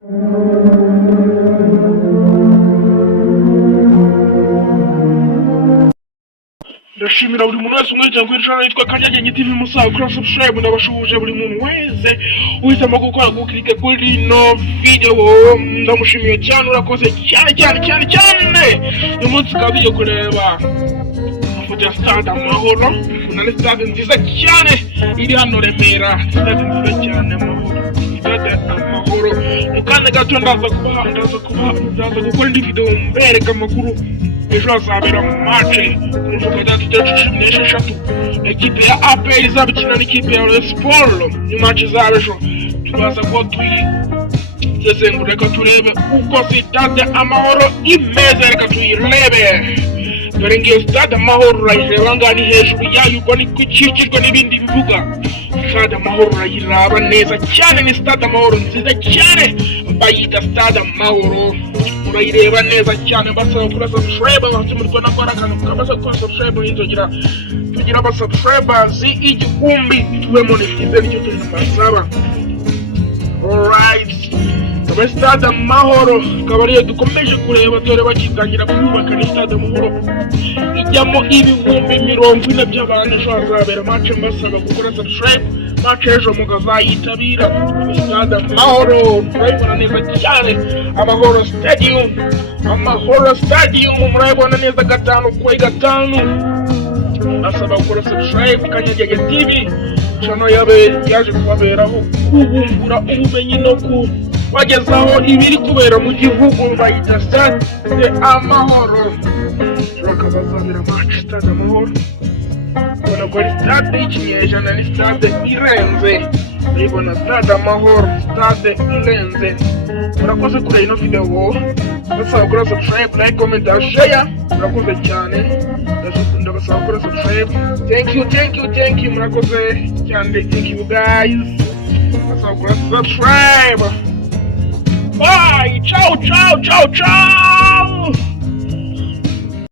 ndashimira buri muntu wese umwete kuri channel yitwa Kanyagenge TV Musaga kuri subscribe ndabashubuje buri muntu wese uhitamo gukora gukirike kuri no video ndamushimiye cyane urakoze cyane uyu munsi kagiye kureba amafoto ya Stade Amahoro na stade nziza cyane iri hano Remera stade nziza cyane Stade Amahoro mukanda gato ndaza gukora indi video mbereka amakuru ejo hazabera match kuva gatatu n'esheshatu ekipe ya APR izabikina n'ikipe ya Rayon Sports ni match zabejo tubaza ko tuyizengura reka turebe uko Stade Amahoro imeze reka tuyirebe dore ngiyo Stade Amahoro urayireba ngani hejuru yayo ubwo ni kwikikijwe n'ibindi bivuga Stade Amahoro urayiraba neza cyane ni Stade Amahoro nziza cyane bayita Stade Amahoro urayireba neza cyane basaba kuri subscribe basimurwa na kwarakantu kabasa kuri subscribe inzogira tugira aba subscribers igihumbi tuwemo n'ikipe nicyo turi basaba. Alright, Stade Amahoro kabariye dukomeje kureba dore bakitangira kubaka ni Stade Amahoro ijyamo ibihumbi 40 by'abantu ejo hazabera match mbasaba gukora subscribe match ejo mugazayitabira Stade Amahoro urayibona neza cyane Amahoro Stadium murayibona neza gatanu kuri gatanu basaba gukora subscribe Kanyagenge TV channel yaje kubaberaho kubumbura ubumenyi no wagezaho ibiri kubera mu gihugu bayita Stade Amahoro bakabazabira match Stade Amahoro ubona ko stade y'ikinyejana ni stade irenze urabona Stade Amahoro stade irenze urakoze kuri ino video basaba gukora subscribe like comment share urakoze cyane ndabasaba gukora subscribe thank you murakoze cyane thank you guys basaba gukora subscribe. Bye! Ciao!